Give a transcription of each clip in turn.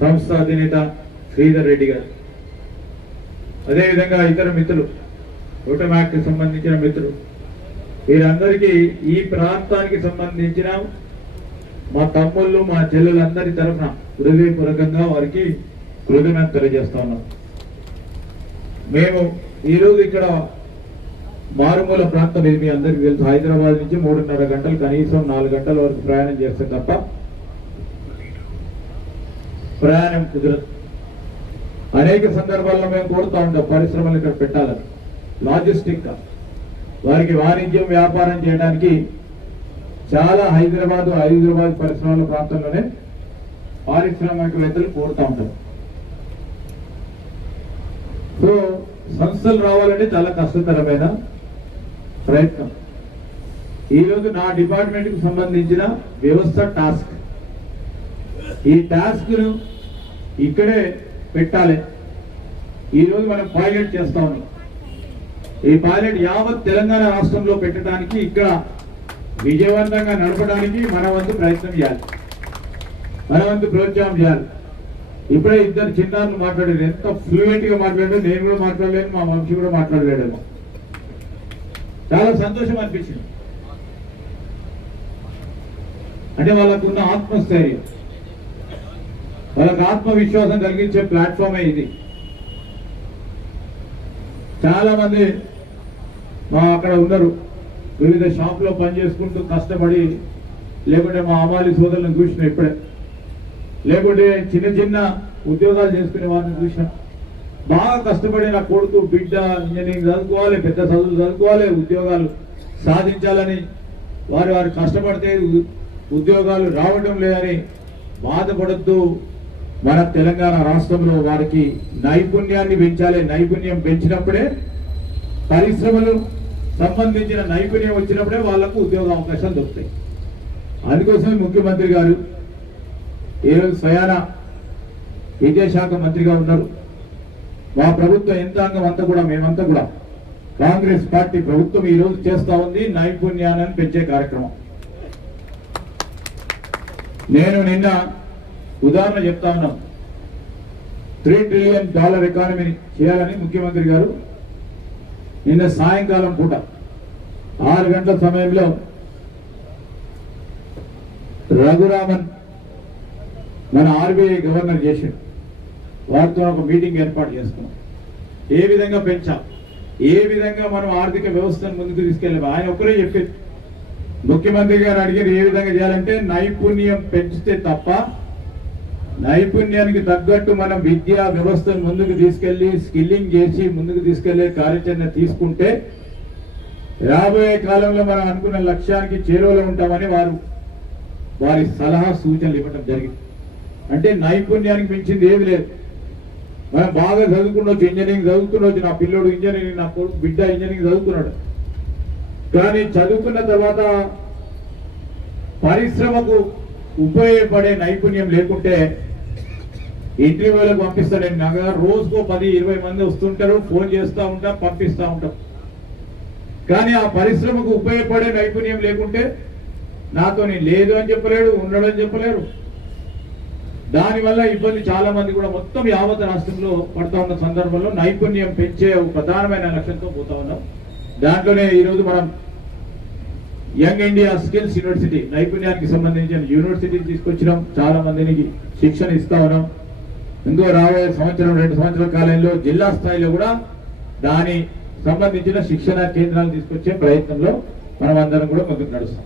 సంస్థ అధినేత శ్రీధర్ రెడ్డి గారు, అదేవిధంగా ఇతర మిత్రులు, ఓటమాక్కి సంబంధించిన మిత్రులు, వీరందరికీ ఈ ప్రాంతానికి సంబంధించిన మా తమ్ముళ్ళు మా చెల్లెలందరి తరఫున హృదయపూర్వకంగా వారికి కృతజ్ఞత తెలియజేస్తా ఉన్నాం. మేము ఈరోజు ఇక్కడ మారుమూల ప్రాంతం ఇది మీ అందరికీ తెలుసు. హైదరాబాద్ నుంచి 3.5 గంటలు, కనీసం 4 గంటల వరకు ప్రయాణం చేస్తే తప్ప ప్రయాణం కుదరదు. అనేక సందర్భాల్లో మేము కోరుతా ఉంటాం పరిశ్రమలు ఇక్కడ పెట్టాలని. లాజిస్టిక్ గా వారికి వాణిజ్యం వ్యాపారం చేయడానికి చాలా హైదరాబాద్ పరిశ్రమల ప్రాంతంలోనే పారిశ్రామికవేత్తలు కోరుతా ఉంటారు. సో సంస్థలు రావాలంటే చాలా కష్టతరమైన ప్రయత్నం. ఈరోజు నా డిపార్ట్మెంట్ కు సంబంధించిన వ్యవస్థ టాస్క్, ఈ టాస్క్ ను ఇక్కడే పెట్టాలి. ఈరోజు మనం పైలట్ చేస్తా ఉన్నాం. ఈ పైలట్ యావత్ తెలంగాణ రాష్ట్రంలో పెట్టడానికి, ఇక్కడ విజయవంతంగా నడపడానికి మన వంతు ప్రయత్నం చేయాలి, మన వంతు ప్రోత్సాహం చేయాలి. ఇప్పుడే ఇద్దరు చిన్నారులు మాట్లాడారు, ఎంత ఫ్లూయెంట్ గా మాట్లాడారు. నేను కూడా మాట్లాడలేను, మా వంశీ కూడా మాట్లాడలేడేమో. చాలా సంతోషం అనిపించింది. అంటే వాళ్ళకున్న ఆత్మస్థైర్యం, వాళ్ళకు ఆత్మవిశ్వాసం కలిగించే ప్లాట్ఫామే ఇది. చాలా మంది మా అక్కడ ఉన్నారు, వివిధ షాపులో పనిచేసుకుంటూ కష్టపడి, లేకుంటే మా అమాలి సోదరులను చూసినాం ఇప్పుడే, లేకుంటే చిన్న చిన్న ఉద్యోగాలు చేసుకునే వారిని చూసినాం. బాగా కష్టపడి నా కొడుకు బిడ్డ ఇంజనీరింగ్ చదువుకోవాలి, పెద్ద చదువులు చదువుకోవాలి, ఉద్యోగాలు సాధించాలని వారు కష్టపడితే ఉద్యోగాలు రావడం లేదని బాధపడద్దు. మన తెలంగాణ రాష్ట్రంలో వారికి నైపుణ్యాన్ని పెంచాలి. నైపుణ్యం పెంచినప్పుడే, పరిశ్రమలు సంబంధించిన నైపుణ్యం వచ్చినప్పుడే వాళ్లకు ఉద్యోగ అవకాశాలు దొరుకుతాయి. అందుకోసమే ముఖ్యమంత్రి గారు ఈరోజు స్వయాన విద్యాశాఖ మంత్రిగా ఉన్నారు. మా ప్రభుత్వ యంత్రాంగం అంతా కూడా, మేమంతా కూడా, కాంగ్రెస్ పార్టీ ప్రభుత్వం ఈరోజు చేస్తా ఉంది నైపుణ్యాన్ని పెంచే కార్యక్రమం. నేను నిన్న ఉదాహరణ చెప్తా ఉన్నాం. $3 ట్రిలియన్ ఎకానమీని చేయాలని ముఖ్యమంత్రి గారు నిన్న సాయంకాలం పూట 6 గంటల సమయంలో రఘురామన్ మన ఆర్బీఐ గవర్నర్ చేసిండు. వారితో ఒక మీటింగ్ ఏర్పాటు చేసుకున్నాం. ఏ విధంగా పెంచాం, ఏ విధంగా మనం ఆర్థిక వ్యవస్థను ముందుకు తీసుకెళ్ళాం. ఆయన ఒకరే చెప్పారు, ముఖ్యమంత్రి గారు అడిగారు ఏ విధంగా చేయాలంటే నైపుణ్యం పెంచితే తప్ప, నైపుణ్యానికి తగ్గట్టు మనం విద్యా వ్యవస్థను ముందుకు తీసుకెళ్లి స్కిల్లింగ్ చేసి ముందుకు తీసుకెళ్లే కార్యాచరణ తీసుకుంటే రాబోయే కాలంలో మనం అనుకున్న లక్ష్యానికి చేరువలో ఉంటామని వారి సలహా సూచనలు ఇవ్వడం జరిగింది. అంటే నైపుణ్యానికి మించింది ఏది లేదు. మనం బాగా చదువుకున్నొచ్చు, ఇంజనీరింగ్ చదువుతున్నొచ్చు, నా పిల్లోడు ఇంజనీరింగ్, నా బిడ్డ ఇంజనీరింగ్ చదువుకున్నాడు. కానీ చదువుకున్న తర్వాత పరిశ్రమకు ఉపయోగపడే నైపుణ్యం లేకుంటే ఇంటర్వ్యూలకు పంపిస్తాను. నేను నగర రోజుకో 10-20 మంది వస్తుంటారు, ఫోన్ చేస్తూ ఉంటాం, పంపిస్తూ ఉంటాం. కానీ ఆ పరిశ్రమకు ఉపయోగపడే నైపుణ్యం లేకుంటే నాతో లేదు అని చెప్పలేడు, ఉండడని చెప్పలేరు. దానివల్ల ఇబ్బంది చాలా మంది కూడా మొత్తం యావత్ రాష్ట్రంలో పడతా ఉన్న సందర్భంలో నైపుణ్యం పెంచే ఒక ప్రధానమైన లక్ష్యంతో పోతా ఉన్నాం. దాంట్లోనే ఈరోజు మనం యంగ్ ఇండియా స్కిల్స్ యూనివర్సిటీ, నైపుణ్యానికి సంబంధించిన యూనివర్సిటీ తీసుకొచ్చినాం. చాలా మందికి శిక్షణ ఇస్తా ఉన్నాం. ఇంకో రాబోయే సంవత్సరం 2 సంవత్సరాల కాలంలో జిల్లా స్థాయిలో కూడా దాని సంబంధించిన శిక్షణ కేంద్రాలు తీసుకొచ్చే ప్రయత్నంలో మనం అందరం కూడా ముందుకు నడుస్తాం.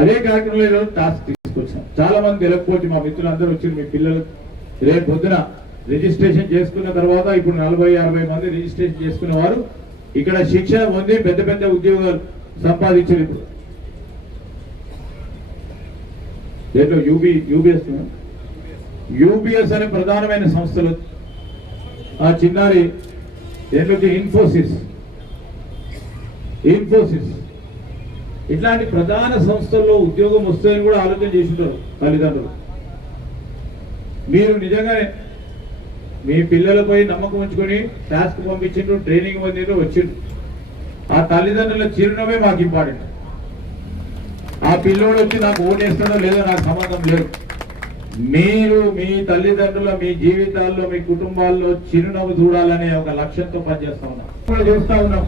అదే కార్యక్రమంలో ఈరోజు టాస్క్ తీసుకొచ్చాం. చాలా మంది తెలియకపోవచ్చు, మా మిత్రులందరూ వచ్చి మీ పిల్లలు రేపు పొద్దున రిజిస్ట్రేషన్ చేసుకున్న తర్వాత ఇప్పుడు 40-50 మంది రిజిస్ట్రేషన్ చేసుకున్న వారు ఇక్కడ శిక్షణ పొంది పెద్ద పెద్ద ఉద్యోగాలు సంపాదించారు. ఇప్పుడు దేంట్లో యూబీఎస్ అనే ప్రధానమైన సంస్థలు, ఆ చిన్నారి దేంట్లోకి ఇన్ఫోసిస్ ఇట్లాంటి ప్రధాన సంస్థల్లో ఉద్యోగం వస్తుందని కూడా ఆలోచన చేసింటారు తల్లిదండ్రులు. మీరు నిజంగానే మీ పిల్లలపై నమ్మకం ఉంచుకొని టాస్క్ పంపించిండ్రు, ట్రైనింగ్ పొందిండ్రు, వచ్చిండ్రు. ఆ తల్లిదండ్రుల చిరునవ్వే మాకు ఇంపార్టెంట్. ఆ పిల్లోడు వచ్చి నాకు ఓటేస్తాడో లేదో నాకు సంబంధం లేదు. మీరు మీ తల్లిదండ్రుల మీ జీవితాల్లో మీ కుటుంబాల్లో చిరునవ్వు చూడాలనే ఒక లక్ష్యంతో పనిచేస్తా ఉన్నాం చేస్తా ఉన్నాం.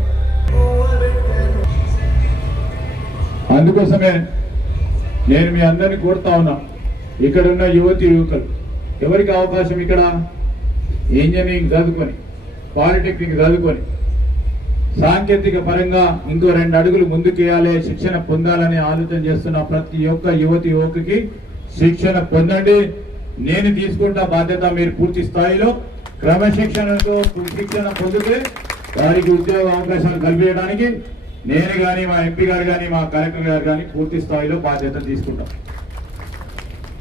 అందుకోసమే నేను మీ అందరినీ కోరుతా ఉన్నా, ఇక్కడ ఉన్న యువతి యువకులు ఎవరికి అవకాశం ఇక్కడ ఇంజనీరింగ్ చదువుకొని పాలిటెక్నిక్ చదువుకొని సాంకేతిక పరంగా ఇంకో 2 అడుగులు ముందుకేయాలి, శిక్షణ పొందాలని ఆలోచన చేస్తున్న ప్రతి ఒక్క యువతి యువకుకి శిక్షణ పొందండి. నేను తీసుకుంటా బాధ్యత. మీరు పూర్తి స్థాయిలో క్రమశిక్షణతో శిక్షణ పొందితే వారికి ఉద్యోగ అవకాశాలు కల్పించడానికి నేను కానీ మా ఎంపీ గారు కానీ మా కలెక్టర్ గారు కానీ పూర్తి స్థాయిలో బాధ్యత తీసుకుంటాం.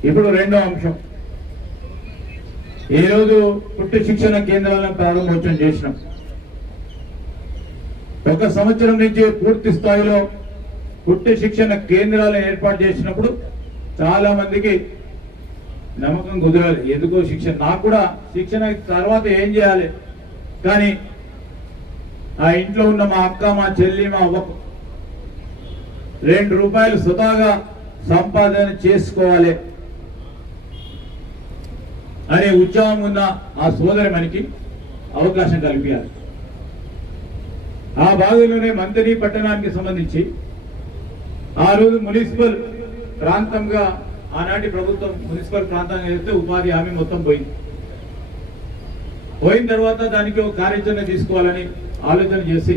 ఇప్పుడు రెండో అంశం, ఈరోజు పుట్టి శిక్షణ కేంద్రాలను ప్రారంభోత్సవం చేసినాం. 1 సంవత్సరం నుంచి పూర్తి స్థాయిలో పుట్టి శిక్షణ కేంద్రాలను ఏర్పాటు చేసినప్పుడు చాలా మందికి నమ్మకం కుదరాలి. ఎందుకో శిక్షణ, నాకు కూడా శిక్షణ తర్వాత ఏం చేయాలి, కానీ ఆ ఇంట్లో ఉన్న మా అక్క మా చెల్లి మా అవ్వకు 2 రూపాయలు స్వతహాగా సంపాదన చేసుకోవాలి అనే ఉత్సాహం ఉన్న ఆ సోదరి మనకి అవకాశం కల్పించాలి. ఆ భాగంలోనే మంత్రి పట్టణానికి సంబంధించి ఆ రోజు మున్సిపల్ ప్రాంతంగా ఆనాటి ప్రభుత్వం మున్సిపల్ ప్రాంతంగా చేస్తే ఉపాధి హామీ మొత్తం పోయిన తర్వాత దానికి ఒక కార్యాచరణ తీసుకోవాలని ఆలోచన చేసి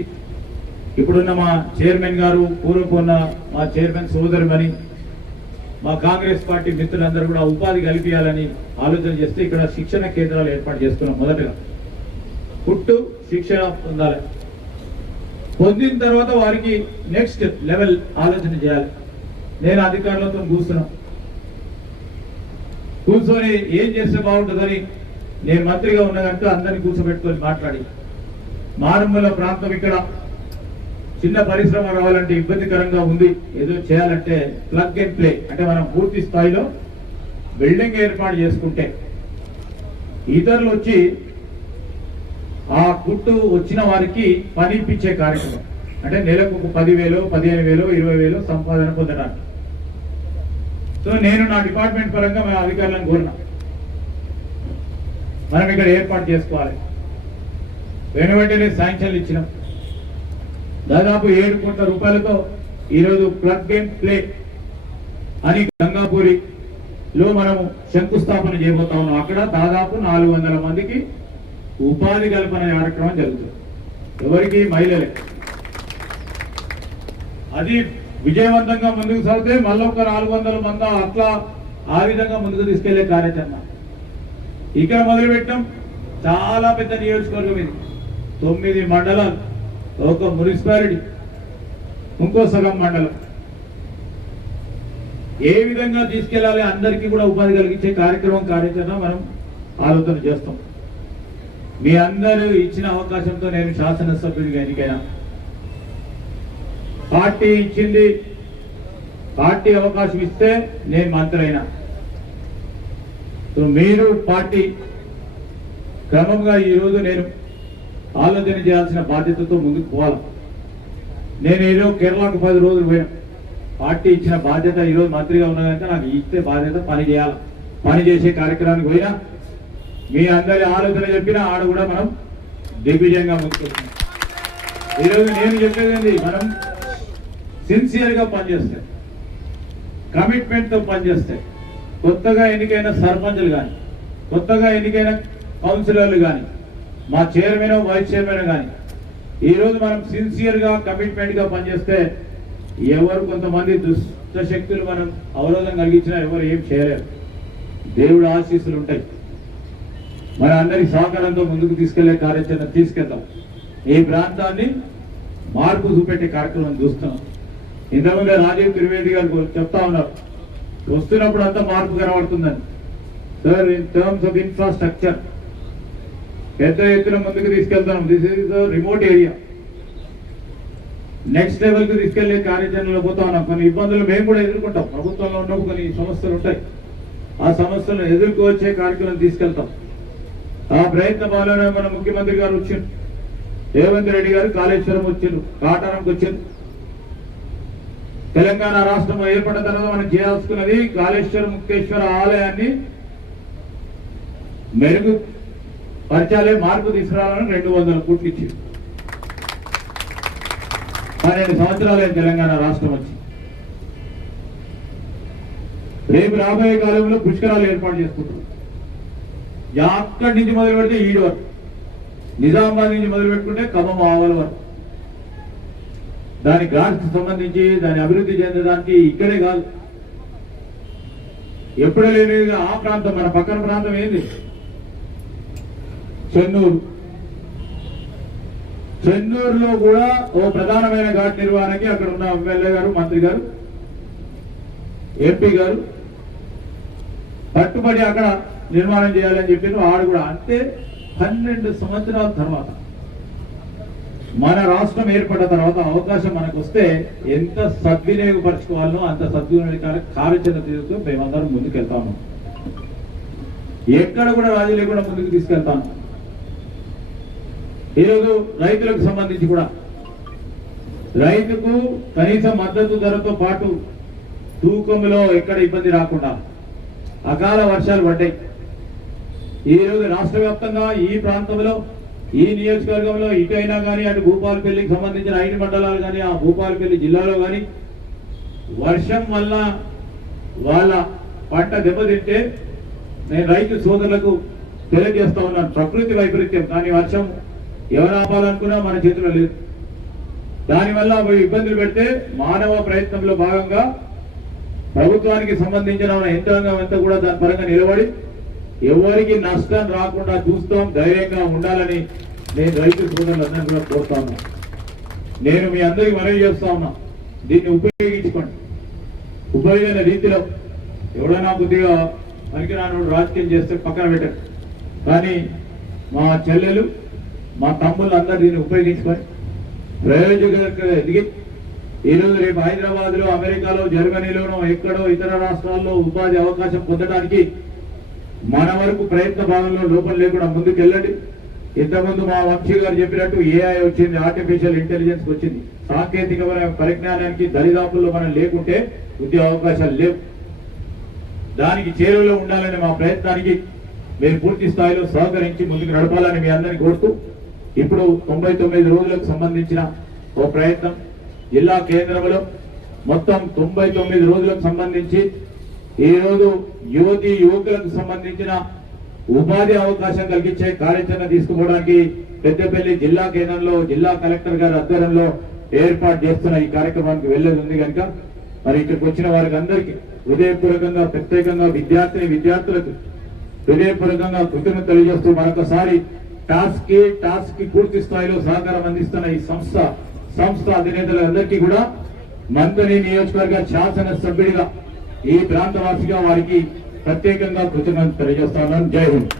ఇప్పుడున్న మా చైర్మన్ గారు, పూర్వపున్న మా చైర్మన్ సోదరుమని, మా కాంగ్రెస్ పార్టీ మిత్రులందరూ కూడా ఉపాధి కల్పించాలని ఆలోచన చేస్తే ఇక్కడ శిక్షణ కేంద్రాలు ఏర్పాటు చేస్తున్నాం. మొదటగా పుట్టు శిక్షణ పొందాలి, పొందిన తర్వాత వారికి నెక్స్ట్ లెవెల్ ఆలోచన చేయాలి. నేను అధికారులతో కూర్చొని ఏం చేస్తే బాగుంటుందని నేను మంత్రిగా ఉన్నదంటూ అందరినీ కూర్చోబెట్టుకొని మాట్లాడి, మారుమూల ప్రాంతం ఇక్కడ చిన్న పరిశ్రమ రావాలంటే ఇబ్బందికరంగా ఉంది, ఏదో చేయాలంటే ప్లగ్ అండ్ ప్లే అంటే మనం పూర్తి స్థాయిలో బిల్డింగ్ ఏర్పాటు చేసుకుంటే ఇతరులు వచ్చి ఆ కుట్టు వచ్చిన వారికి పని ఇప్పించే కార్యక్రమం, అంటే నెలకు 10,000, 15,000, 20,000 సంపాదన పొందడానికి. సో నేను నా డిపార్ట్మెంట్ పరంగా మా అధికారులను కోరినా మనం ఇక్కడ ఏర్పాటు చేసుకోవాలి. వెంటనే శాంక్షన్లు ఇచ్చినాం. దాదాపు 7 కోట్ల రూపాయలతో ఈరోజు ప్లగ్ అండ్ ప్లే అని గంగాపూరిలో మనము శంకుస్థాపన చేయబోతా ఉన్నాం. అక్కడ దాదాపు 400 మందికి ఉపాధి కల్పన కార్యక్రమం జరుగుతుంది. ఎవరికి? మహిళలే. అది విజయవంతంగా ముందుకు సాగితే మళ్ళీ ఒక 400 మంది అట్లా ఆ విధంగా ముందుకు తీసుకెళ్లే కార్యాచరణ ఇక్కడ మొదలుపెట్టాం. చాలా పెద్ద నియోజకవర్గం ఇది, 9 మండలాలు, ఒక మున్సిపాలిటీ, ఇంకో సగం మండలం. ఏ విధంగా తీసుకెళ్లాలి, అందరికీ కూడా ఉపాధి కలిగించే కార్యాచరణ మనం ఆలోచన చేస్తాం. మీ అందరూ ఇచ్చిన అవకాశంతో నేను శాసనసభ్యుడిగా ఎన్నికైనా, పార్టీ ఇచ్చింది, పార్టీ అవకాశం ఇస్తే నేను మంత్రి అయినా. మీరు పార్టీ క్రమంగా ఈరోజు నేను ఆలోచన చేయాల్సిన బాధ్యతతో ముందుకు పోవాలి. నేను ఈరోజు కేరళకు 10 రోజులు పోయినా, పార్టీ ఇచ్చిన బాధ్యత ఈరోజు మంత్రిగా ఉన్నదంటే నాకు ఇస్తే బాధ్యత పని చేయాలి. పని చేసే కార్యక్రమానికి పోయినా మీ అందరి ఆలోచన చెప్పినా ఆడ కూడా మనం దిగ్విజయంగా ముందుకు వస్తున్నాం. ఈరోజు నేను చెప్పేది మనం సిన్సియర్గా పనిచేస్తే, కమిట్మెంట్తో పనిచేస్తే, కొత్తగా ఎన్నికైన సర్పంచులు కానీ, కొత్తగా ఎన్నికైన కౌన్సిలర్లు కానీ, మా చైర్మన్ వైస్ చైర్మన్ కానీ ఈరోజు మనం సిన్సియర్గా కమిట్మెంట్గా పనిచేస్తే ఎవరు కొంతమంది దుష్ట శక్తులు మనం అవరోధం కలిగించినా ఎవరు ఏం చేయలేరు. దేవుడు ఆశీస్సులు ఉంటాయి. మన అందరి సహకారంతో ముందుకు తీసుకెళ్లే కార్యాచరణ తీసుకెళ్తాం. ఈ ప్రాంతాన్ని మార్పు చూపెట్టే కార్యక్రమం చూస్తున్నాం. ఇంతకుముందే రాజీవ్ త్రివేది గారు చెప్తా ఉన్నారు, వస్తున్నప్పుడు అంతా మార్పు కనబడుతుందని. Sir, in terms of infrastructure పెద్ద ఎత్తున ముందుకు తీసుకెళ్తాం. This is remote area. Next level కు తీసుకెళ్లే కార్యాచరణలో పోతా ఉన్నాం. కొన్ని ఇబ్బందులు మేము కూడా ఎదుర్కొంటాం. ప్రభుత్వంలో ఉన్నప్పుడు కొన్ని సమస్యలు ఉంటాయి. ఆ సమస్యలను ఎదుర్కోవచ్చే కార్యక్రమం తీసుకెళ్తాం. ఆ ప్రయత్న భాగంలోనే మన ముఖ్యమంత్రి గారు వచ్చారు, రేవంత్ రెడ్డి గారు కాళేశ్వరం వచ్చారు, కాటారంకి వచ్చారు. తెలంగాణ రాష్ట్రం ఏర్పడిన తర్వాత మనం చేయాల్సుకున్నది కాళేశ్వరం ముక్తేశ్వర ఆలయాన్ని మెరుగు పరిచాలే మార్పు తీసుకురావాలని 200 కోట్లు ఇచ్చి 12 సంవత్సరాలే తెలంగాణ రాష్ట్రం వచ్చి రేపు రాబోయే కాలంలో పుష్కరాలు ఏర్పాటు చేసుకుంటారు. అక్కడి నుంచి మొదలు పెడితే ఈడు వరకు, నిజామాబాద్ నుంచి మొదలు పెట్టుకుంటే ఖమ్మం ఆవల వరకు దాని ఘాట్కి సంబంధించి దాని అభివృద్ధి చెందడానికి ఇక్కడే కాదు ఎప్పుడూ లేనిగా ఆ ప్రాంతం, మన పక్కన ప్రాంతం ఏంది చెన్నూరులో కూడా ఓ ప్రధానమైన ఘాట్ నిర్వహణకి అక్కడ ఉన్న ఎమ్మెల్యే గారు, మంత్రి గారు, ఎంపీ గారు పట్టుబడి అక్కడ నిర్మాణం చేయాలని చెప్పి ఆడు కూడా. అంటే 12 సంవత్సరాల తర్వాత మన రాష్ట్రం ఏర్పడ్డ తర్వాత అవకాశం మనకు వస్తే ఎంత సద్వినియోగపరచుకోవాలనో అంత సద్వినియోగ కార్యాచరణ తీరుతూ మేమందరం ముందుకెళ్తాము. ఎక్కడ కూడా రాజీ లేకుండా ముందుకు తీసుకెళ్తాను. ఈరోజు రైతులకు సంబంధించి కూడా రైతుకు కనీస మద్దతు ధరతో పాటు తూకంలో ఎక్కడ ఇబ్బంది రాకుండా అకాల వర్షాలు పడ్డాయి. ఈరోజు రాష్ట్ర వ్యాప్తంగా ఈ ప్రాంతంలో ఈ నియోజకవర్గంలో ఇటైనా కానీ అటు భూపాలపల్లికి సంబంధించిన 5 మండలాలు కానీ ఆ భూపాలపల్లి జిల్లాలో కానీ వర్షం వల్ల వాళ్ళ పంట దెబ్బతింటే నేను రైతు సోదరులకు తెలియజేస్తా ఉన్నాను. ప్రకృతి వైపరీత్యం, కానీ వర్షం ఎవరు ఆపాలనుకున్నా మన చేతిలో లేదు. దానివల్ల ఇబ్బందులు పెడితే మానవ ప్రయత్నంలో భాగంగా ప్రభుత్వానికి సంబంధించిన యంత్రాంగం అంతా కూడా దాని పరంగా నిలబడి ఎవరికి నష్టం రాకుండా చూస్తాం, ధైర్యంగా ఉండాలని నేను రైతు సోదరులందరినీ కూడా కోరుతా ఉన్నా. నేను మీ అందరికీ మనవి చేస్తా ఉన్నా, దీన్ని ఉపయోగించుకోండి. ఉపయోగమైన రీతిలో ఎవడైనా కొద్దిగా పనికిరాని రాజకీయం చేస్తే పక్కన పెట్టండి. కానీ మా చెల్లెలు, మా తమ్ముళ్ళు అందరూ దీన్ని ఉపయోగించుకొని ప్రయోజకులకు ఎదిగి ఈరోజు రేపు హైదరాబాద్ లో, అమెరికాలో, జర్మనీలోనో ఎక్కడో ఇతర రాష్ట్రాల్లో ఉపాధి అవకాశం పొందడానికి మన వరకు ప్రయత్న భాగంలో లోపం లేకుండా ముందుకు వెళ్ళండి. ఇంతకుముందు మా వంశీ గారు చెప్పినట్టు ఏఐ వచ్చింది, ఆర్టిఫిషియల్ ఇంటెలిజెన్స్ వచ్చింది. సాంకేతికమైన పరిజ్ఞానానికి దరిదాపుల్లో మనం లేకుంటే ఉద్యోగ అవకాశాలు లేవు. దానికి చేరువలో ఉండాలనే మా ప్రయత్నానికి మీరు పూర్తి స్థాయిలో సహకరించి ముందుకు నడపాలని మీ అందరినీ కోరుతూ, ఇప్పుడు 99 రోజులకు సంబంధించిన ఓ ప్రయత్నం జిల్లా కేంద్రంలో మొత్తం 99 రోజులకు సంబంధించి ఈరోజు యువతి యువకులకు సంబంధించిన ఉపాధి అవకాశం కలిగించే కార్యాచరణ తీసుకుపోవడానికి పెద్దపల్లి జిల్లా కేంద్రంలో జిల్లా కలెక్టర్ గారి ఆధ్వర్యంలో ఏర్పాటు చేస్తున్న ఈ కార్యక్రమానికి వెళ్లేది ఉంది కనుక మరి ఇక్కడికి వచ్చిన వారికి అందరికీ హృదయపూర్వకంగా, ప్రత్యేకంగా విద్యార్థులకు హృదయపూర్వకంగా కృతజ్ఞతలు తెలియజేస్తూ మరొకసారి టాస్క్ కి పూర్తి స్థాయిలో సహకారం అందిస్తున్న ఈ సంస్థ అధినేతలందరికీ కూడా మంత్రి నియోజకవర్గ శాసన సభ్యుడిగా, ఈ ప్రాంతవాసిగా వారికి ప్రత్యేకంగా కృతజ్ఞతలు తెలియజేస్తా ఉన్నాను. జై హింద్.